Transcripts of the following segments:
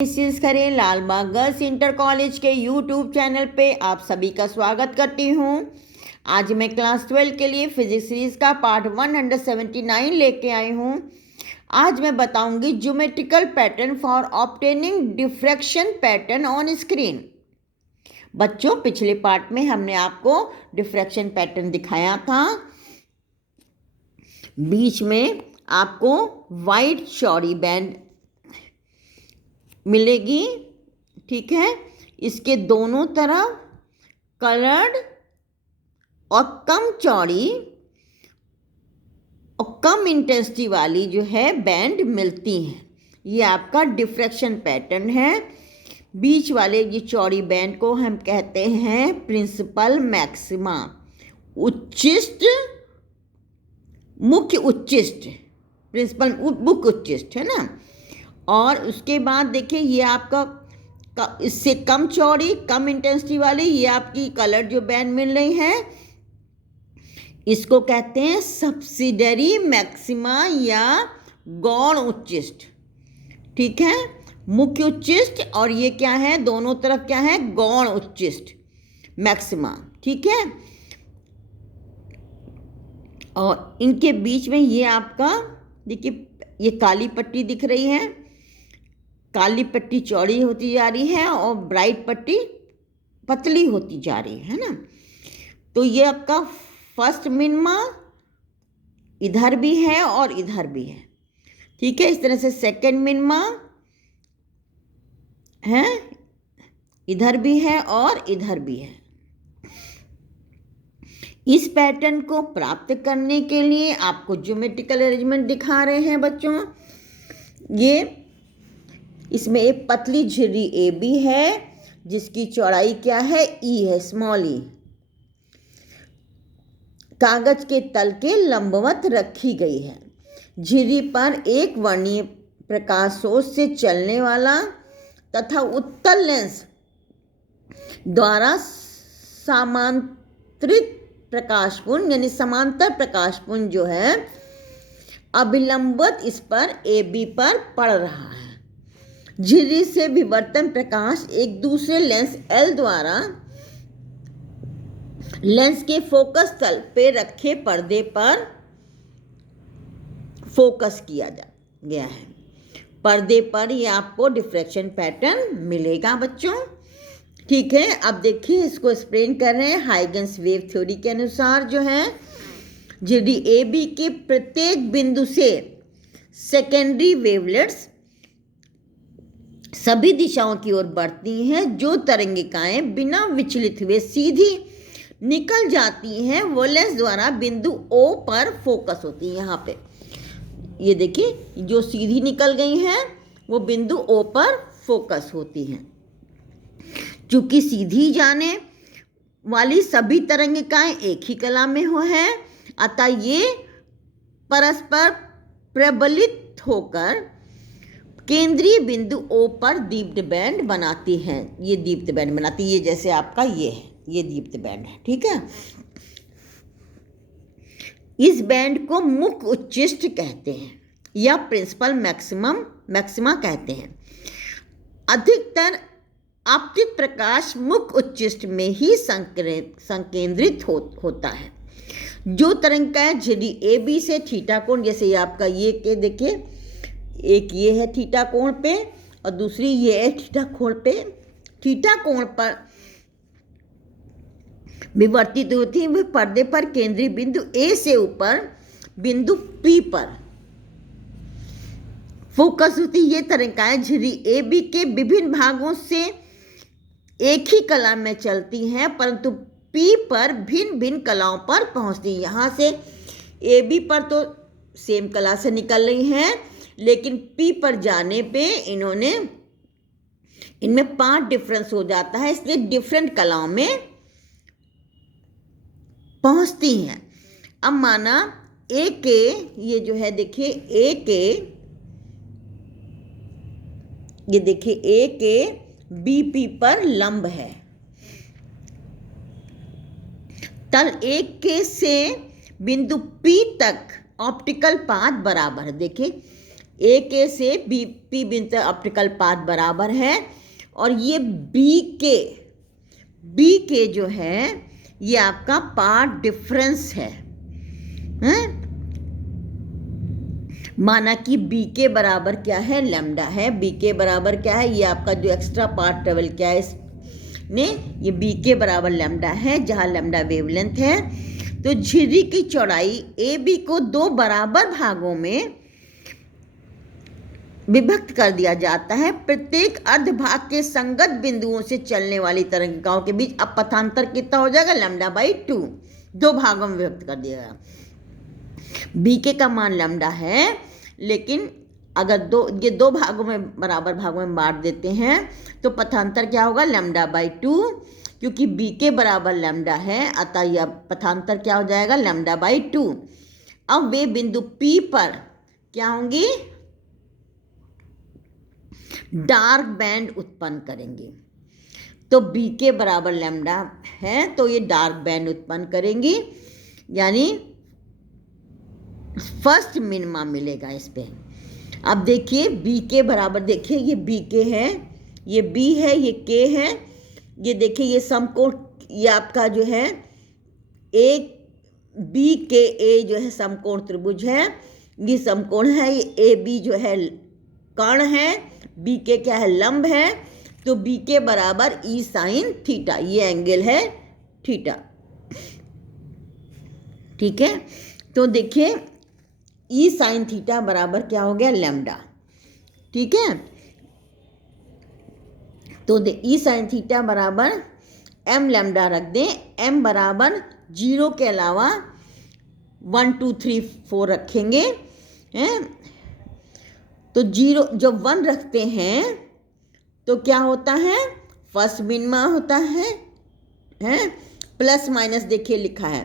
Mrs खरे Lalbagh girls inter college के YouTube channel पे आप सभी का स्वागत करती हूँ। आज मैं क्लास 12 के लिए फिजिक्स सीरीज का पार्ट 179 लेके आई हूँ। आज मैं बताऊंगी geometrical pattern for obtaining diffraction pattern on screen. बच्चों, पिछले पार्ट में हमने आपको डिफ्रैक्शन पैटर्न दिखाया था। बीच में आपको वाइट चौड़ी बैंड मिलेगी, ठीक है। इसके दोनों तरफ कलर्ड और कम चौड़ी और कम इंटेंसिटी वाली जो है बैंड मिलती हैं। ये आपका डिफ्रैक्शन पैटर्न है। बीच वाले ये चौड़ी बैंड को हम कहते हैं प्रिंसिपल मैक्सिमा, उच्चिष्ट, मुख्य उच्चिष्ट, प्रिंसिपल मुख्य उच्चिष्ट है ना। और उसके बाद देखिए ये आपका इससे कम चौड़ी, कम इंटेंसिटी वाली ये आपकी कलर जो बैंड मिल रही है, इसको कहते हैं सब्सिडरी मैक्सिमा या गौण उच्चिष्ट, ठीक है। मुख्य उच्चिष्ट और ये क्या है, दोनों तरफ क्या है, गौण उच्चिष्ट मैक्सिमा, ठीक है। और इनके बीच में ये आपका देखिए ये काली पट्टी दिख रही है, काली पट्टी चौड़ी होती जा रही है और ब्राइट पट्टी पतली होती जा रही है ना। तो ये आपका फर्स्ट मिनिमा इधर भी है और इधर भी है, ठीक है। इस तरह से सेकंड मिनिमा है, इधर भी है और इधर भी है। इस पैटर्न को प्राप्त करने के लिए आपको ज्योमेट्रिकल अरेंजमेंट दिखा रहे हैं बच्चों। ये इसमें एक पतली झिर्री ए बी है जिसकी चौड़ाई क्या है, ई है, स्मॉल ई। कागज के तल के लंबवत रखी गई है। झिर्री पर एक वर्णीय प्रकाश सोर्स से चलने वाला तथा उत्तल लेंस द्वारा समांतरित प्रकाशपुंज यानी समांतर प्रकाशपुंज जो है अभिलंबित इस पर ए बी पर पड़ रहा है। झिर्री से विवर्तन प्रकाश एक दूसरे लेंस एल द्वारा लेंस के फोकस तल पे रखे पर्दे पर फोकस किया गया है। पर्दे पर ये आपको डिफ्रैक्शन पैटर्न मिलेगा बच्चों, ठीक है। अब देखिए इसको एक्सप्लेन कर रहे हैं। हाइगन्स वेव थ्योरी के अनुसार जो है झिर्री ए बी के प्रत्येक बिंदु से सेकेंडरी वेवलेट्स सभी दिशाओं की ओर बढ़ती हैं। जो तरंगिकाएं बिना विचलित हुए सीधी निकल जाती हैं वो लेंस द्वारा बिंदु O पर फोकस होती हैं। यहाँ पे ये देखिए जो सीधी निकल गई हैं वो बिंदु O पर फोकस होती हैं। चूंकि सीधी जाने वाली सभी तरंगिकाएं एक ही कला में हो है, अतः ये परस्पर प्रबलित होकर केंद्रीय बिंदु O पर दीप्त बैंड बनाती हैं। ये दीप्त बैंड बनाती है, ये जैसे आपका ये है, ये दीप्त बैंड है, ठीक है। इस बैंड को मुख्य उच्चिष्ट कहते हैं या प्रिंसिपल मैक्सिमा कहते हैं। अधिकतर आपतित प्रकाश मुख्य उच्चिष्ट में ही संकेंद्रित होता है। जो तरंगिकाएं झिर्री ए बी से थीटा कोण, जैसे ये आपका ये के देखिए, एक ये है थीटा कोण पे और दूसरी ये है थीटा कोण पे, थीटा कोण पर विवर्तित होती है। वह पर्दे पर केंद्रीय बिंदु ए से ऊपर बिंदु पी पर फोकस होती है। ये तरंगिकाएं झिर्री ए बी के विभिन्न भागों से एक ही कला में चलती हैं, परंतु पी पर भिन्न भिन्न कलाओं पर पहुंचती हैं। यहाँ से ए बी पर तो सेम कला से निकल रही हैं, लेकिन पी पर जाने पे इनमें 5 डिफरेंस हो जाता है, इसलिए डिफरेंट कलाओं में पहुंचती हैं। अब माना ए के, ये जो है देखिए ए के, ये देखिए ए के बी पी पर लंब है। तल ए के से बिंदु पी तक ऑप्टिकल पाथ बराबर है। देखिए ए के से बी पी बिंदु तक ऑप्टिकल पाथ बराबर है, और ये बी के जो है ये आपका पाथ डिफरेंस है, हैं? माना कि बी के बराबर क्या है, लैम्डा है। बी के बराबर क्या है, ये आपका जो एक्स्ट्रा पार्ट ट्रेवल क्या है इसने, ये बी के बराबर लैम्डा है, जहाँ लैम्डा वेवलेंथ है। तो झिर्री की चौड़ाई ए बी को दो बराबर भागों में विभक्त कर दिया जाता है। प्रत्येक अर्ध भाग के संगत बिंदुओं से चलने वाली तरंगिकाओं के बीच अब पथांतर कितना हो जाएगा, λ/2, दो भागों में विभक्त कर दिया गया। बीके का मान लैम्डा है, लेकिन अगर ये दो भागों में बराबर भागों में बांट देते हैं तो पथांतर क्या होगा, λ/2, क्योंकि बीके बराबर लैम्डा है, अतः यह पथांतर क्या हो जाएगा, λ/2। अब वे बिंदु P पर क्या होंगी, डार्क बैंड उत्पन्न करेंगे। तो बी के बराबर लैम्डा है तो ये डार्क बैंड उत्पन्न करेंगी, यानी फर्स्ट मिनिमा मिलेगा इस पे। अब देखिए बी के बराबर, देखिए ये बी के है, ये बी है, ये के है, ये देखिए ये समकोण, ये आपका जो है ए बी के ए जो है समकोण त्रिभुज है, ये समकोण है, ये ए बी जो है कर्ण है, बी के क्या है, लंब है। तो बी के बराबर ई साइन थीटा, ये एंगल है थीटा, ठीक है। तो देखिए ई साइन थीटा बराबर क्या हो गया, लैम्डा, ठीक है। तो ई साइन थीटा बराबर एम लैम्डा रख दें, एम बराबर 0 के अलावा 1 2 3 4 रखेंगे, हैं। तो 0 जब 1 रखते हैं तो क्या होता है, फर्स्ट मिनिमा होता है, हैं, प्लस माइनस देखिए लिखा है।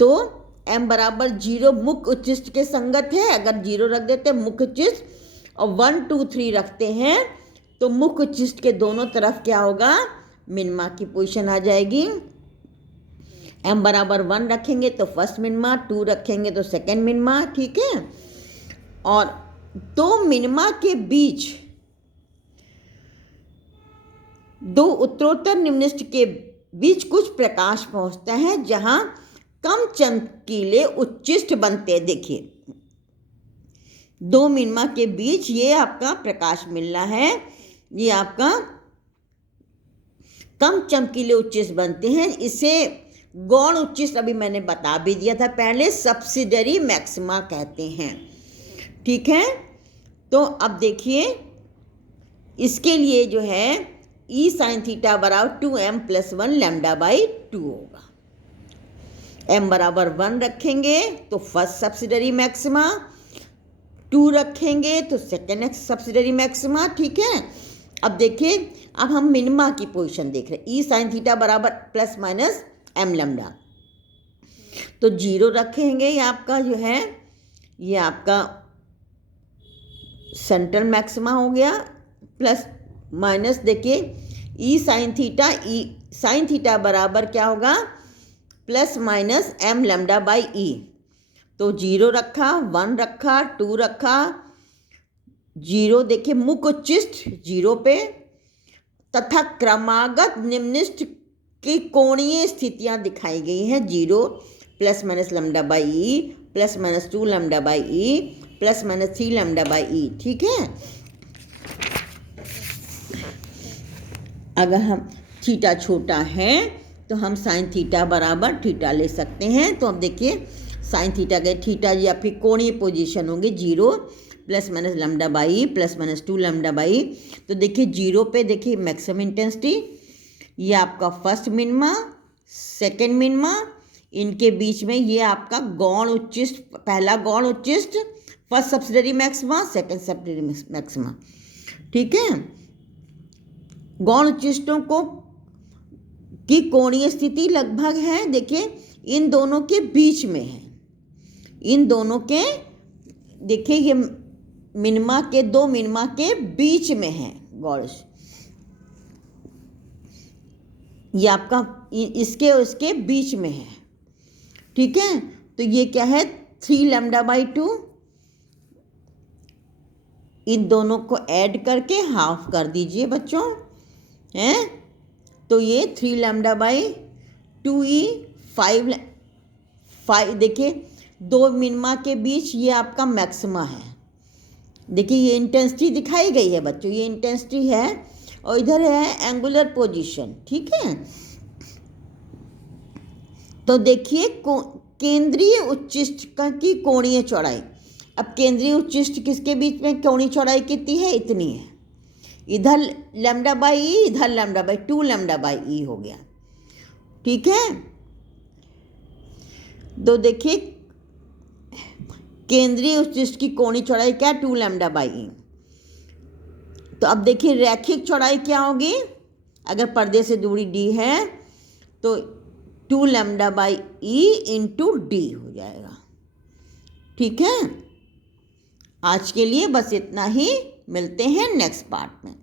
तो m बराबर 0 मुख्य उच्चिष्ट के संगत है, अगर 0 रख देते हैं मुख्य उच्चिष्ट, और 1 2 3 रखते हैं तो मुख्य उच्चिष्ट के दोनों तरफ क्या होगा, मिनिमा की पोजीशन आ जाएगी। m बराबर 1 रखेंगे तो फर्स्ट मिनिमा, 2 रखेंगे तो सेकेंड मिनिमा, ठीक है। और दो मिनिमा के बीच, दो उत्तरोत्तर निम्नलिखित के बीच कुछ प्रकाश पहुंचता है जहां कम चमकीले उच्चिष्ट बनते हैं। देखिए दो मिनिमा के बीच ये आपका प्रकाश मिल रहा है, ये आपका कम चमकीले उच्चिष्ट बनते हैं। इसे गौण उच्चिष्ट अभी मैंने बता भी दिया था पहले, सब्सिडरी मैक्सिमा कहते हैं, ठीक है। तो अब देखिए इसके लिए जो है ई साइन थीटा बराबर 2m + 1 λ/2 होगा। m बराबर 1 रखेंगे तो फर्स्ट सब्सिडरी मैक्सिमा, 2 रखेंगे तो सेकेंड सब्सिडरी मैक्सिमा, ठीक है। अब देखिए अब हम मिनिमा की पोजीशन देख रहे हैं, ई साइन थीटा बराबर ±m लैम्डा, तो 0 रखेंगे, ये आपका जो है ये आपका सेंट्रल मैक्सिमा हो गया, प्लस माइनस देखिए ई साइन थीटा बराबर क्या होगा, ±m λ/e। तो 0 रखा, 1 रखा, 2 रखा, 0 देखिए मुख्य उच्चिष्ट 0 पे, तथा क्रमागत निम्नलिखित की कोणीय स्थितियां दिखाई गई हैं, 0 ± λ/e, ±2 λ/e, ±3 λ/e, ठीक है। अगर हम थीटा छोटा है तो हम साइन थीटा बराबर थीटा ले सकते हैं। तो अब देखिए साइन थीटा के थीटा या फिर कोणीय पोजीशन होंगे 0 ± λ/e, ±2 λ/e। तो देखिए 0 पे देखिए मैक्सिमम इंटेंसिटी, ये आपका फर्स्ट मिनिमा, सेकेंड मिनिमा, इनके बीच में ये आपका गौण उच्चिष्ट, पहला गौण उच्चिष्ट, first subsidiary maxima, second subsidiary maxima, ठीक है। गौण उच्चिष्टों को की कोणीय स्थिति लगभग है, देखिए इन दोनों के बीच में है, इन दोनों के देखिए ये मिनिमा के, दो मिनिमा के बीच में है गौण, ये आपका इसके उसके बीच में है, ठीक है। तो ये क्या है 3 λ/2, इन दोनों को ऐड करके हाफ कर दीजिए बच्चों, हैं। तो ये 3 लैम्डा बाई 2e 5 देखिए, दो मिनिमा के बीच ये आपका मैक्सिमा है। देखिए ये इंटेंसिटी दिखाई गई है बच्चों, ये इंटेंसिटी है और इधर है एंगुलर पोजीशन, ठीक है। तो देखिए केंद्रीय उच्चिष्ट की कोणीय चौड़ाई। अब केंद्रीय उच्चिष्ट किसके बीच में कोणीय चौड़ाई कितनी है? इतनी है। इधर लैम्डा बाई ई, इधर lambda by 2 lambda by E हो गया, ठीक है। तो देखिए केंद्रीय उच्चिष्ट की कोणीय चौड़ाई क्या? 2 लैम्डा बाई ई। तो अब देखिए रैखिक चौड़ाई क्या होगी? अगर पर्दे से दूरी d है तो 2 lambda by E into D हो जाएगा, ठीक है। आज के लिए बस इतना ही, मिलते हैं नेक्स्ट पार्ट में।